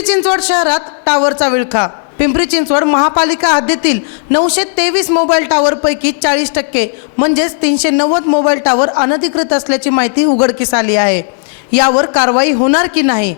पिंपरी चिंचवड शहरात टावरचा विळखा. पिंपरी चिंचवड महापालिका हद्दीतील नऊशे तेवीस मोबाईल टावरपैकी चाळीस टक्के म्हणजेच तीनशे नव्वद मोबाईल टावर अनधिकृत असल्याची माहिती उघडकीस आली आहे. यावर कारवाई होणार की नाही?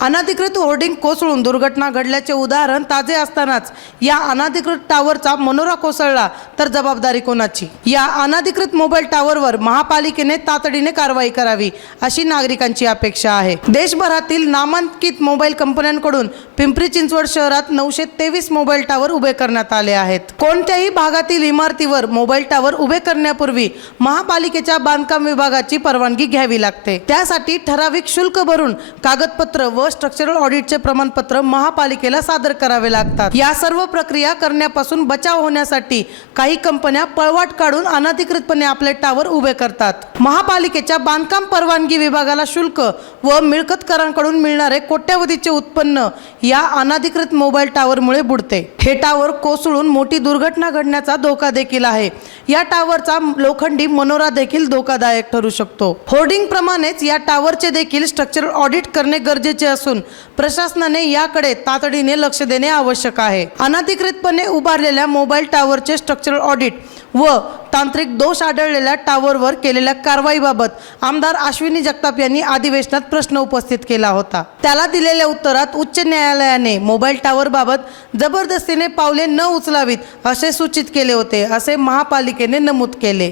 अनाधिकृत होर्डिंग कोसळून दुर्घटना घडल्याचे उदाहरण ताजे असतानाच या अनाधिकृत टावरचा मनोरा कोसळला तर जबाबदारी कोणाची? या अनाधिकृत मोबाईल टावरवर महापालिकेने तातडीने कारवाई करावी अशी नागरिकांची अपेक्षा आहे. देशभरातील नामांकित मोबाईल कंपन्यांकडून पिंपरी चिंचवड शहरात नऊशे तेवीस मोबाईल टावर उभे करण्यात आले आहेत. कोणत्याही भागातील इमारतीवर मोबाईल टावर उभे करण्यापूर्वी महापालिकेच्या बांधकाम विभागाची परवानगी घ्यावी लागते. त्यासाठी ठराविक शुल्क भरून कागदपत्र व स्ट्रक्चरल ऑडिटचे प्रमाणपत्र महापालिकेला सादर करावे लागतात. या सर्व प्रक्रिया करण्यापासून बचाव होण्यासाठी काही कंपन्या पळवाट काढून अनधिकृतपणे आपले टावर उभे करतात. महापालिकेच्या बांधकाम परवानगी विभागाला शुल्क व मिळकतकरांकडून मिळणारे कोट्यवधीचे उत्पन्न या अनधिकृत मोबाईल टावरमुळे बुडते. हे टावर कोसळून मोठी दुर्घटना घडण्याचा धोका देखील आहे. या टावरचा लोखंडी मनोरा देखील धोकादायक ठरू शकतो. होर्डिंग प्रमाणेच या टावरचे देखील स्ट्रक्चरल ऑडिट करणे गरजेचे असून प्रशासनाने याकडे तातडीने लक्ष देणे आवश्यक आहे. अनधिकृतपणे उभारलेल्या मोबाईल टॉवरचे स्ट्रक्चरल ऑडिट व तांत्रिक दोष आढळलेल्या टॉवरवर केलेल्या कारवाईबाबत आमदार अश्विनी जगताप यांनी अधिवेशनात प्रश्न उपस्थित केला होता. त्याला दिलेल्या उत्तरात उच्च न्यायालयाने मोबाईल टॉवरबाबत जबरदस्तीने पावले न उचलावीत असे सूचित केले होते असे महापालिकेने नमूद केले.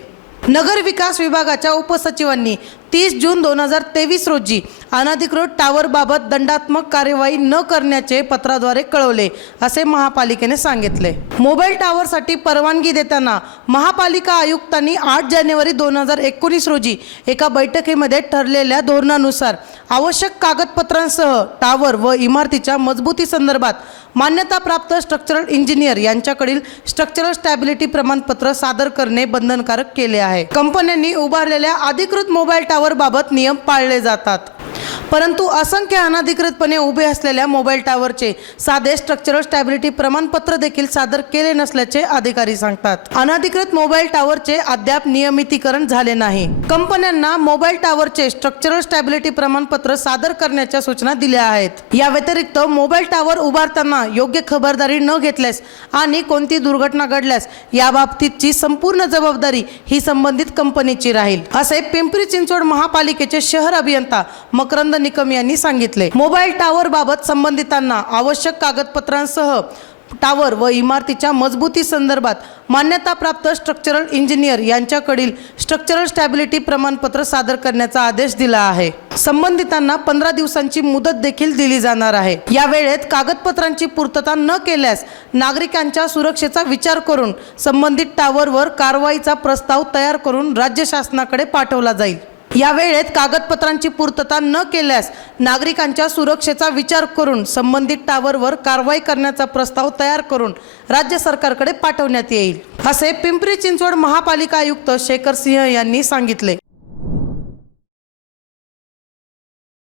नगर विकास विभागाच्या उपसचिवांनी तीस जून दोन हजार तेवीस रोजी अनधिकृत टावरबाबत दंडात्मक कार्यवाही न करण्याचे पत्राद्वारे कळवले असे महापालिकेने सांगितले. मोबाईल टावरसाठी परवानगी देताना महापालिका आयुक्तांनी आठ जानेवारी दोन हजार एकोणीस रोजी एका बैठकीमध्ये ठरलेल्या धोरणानुसार आवश्यक कागदपत्रांसह टावर व इमारतीच्या मजबूती संदर्भात मान्यताप्राप्त स्ट्रक्चरल इंजिनियर यांच्याकडील स्ट्रक्चरल स्टॅबिलिटी प्रमाणपत्र सादर करणे बंधनकारक केले आहे. कंपन्यांनी उभारलेल्या अधिकृत मोबाईल टावरबाबत नियम पाळले जातात. परंतु असंख्य अनाधिकृतपणे उभे असलेल्या मोबाईल टावरचे साधे स्ट्रक्चरल स्टॅबिलिटी प्रमाणपत्र देखील सादर केले नसल्याचे अधिकारी सांगतात. अनधिकृत मोबाईल टॉवरचे अद्याप नियमितीकरण झाले नाही. कंपन्यांना मोबाईल टॉवरचे स्ट्रक्चरल स्टॅबिलिटी प्रमाणपत्र सादर करण्याच्या सूचना दिल्या आहेत. या व्यतिरिक्त मोबाईल टावर उभारताना योग्य खबरदारी न घेतल्यास आणि कोणती दुर्घटना घडल्यास याबाबतीतची संपूर्ण जबाबदारी ही संबंधित कंपनीची राहील. असे पिंपरी चिंचवड महापालिकेचे शहर अभियंता मकरंद निकम यांनी सांगितले. मोबाईल टॉवर बाबत संबंधितांना आवश्यक कागदपत्रांसह टावर व इमारतीच्या मजबूती संदर्भात मान्यताप्राप्त स्ट्रक्चरल इंजिनियर यांच्याकडील स्ट्रक्चरल स्टॅबिलिटी प्रमाणपत्र सादर करण्याचा आदेश दिला आहे. संबंधितांना पंधरा दिवसांची मुदत देखील दिली जाणार आहे. या वेळेत कागदपत्रांची पूर्तता न केल्यास नागरिकांच्या सुरक्षेचा विचार करून संबंधित टावरवर कारवाईचा प्रस्ताव तयार करून राज्य शासनाकडे पाठवला जाईल. या वेळेत कागदपत्रांची पूर्तता न केल्यास नागरिकांच्या सुरक्षेचा विचार करून संबंधित टावरवर कारवाई करण्याचा प्रस्ताव तयार करून राज्य सरकारकडे पाठवण्यात येईल असे पिंपरी चिंचवड महापालिका आयुक्त शेखर सिंह यांनी सांगितले.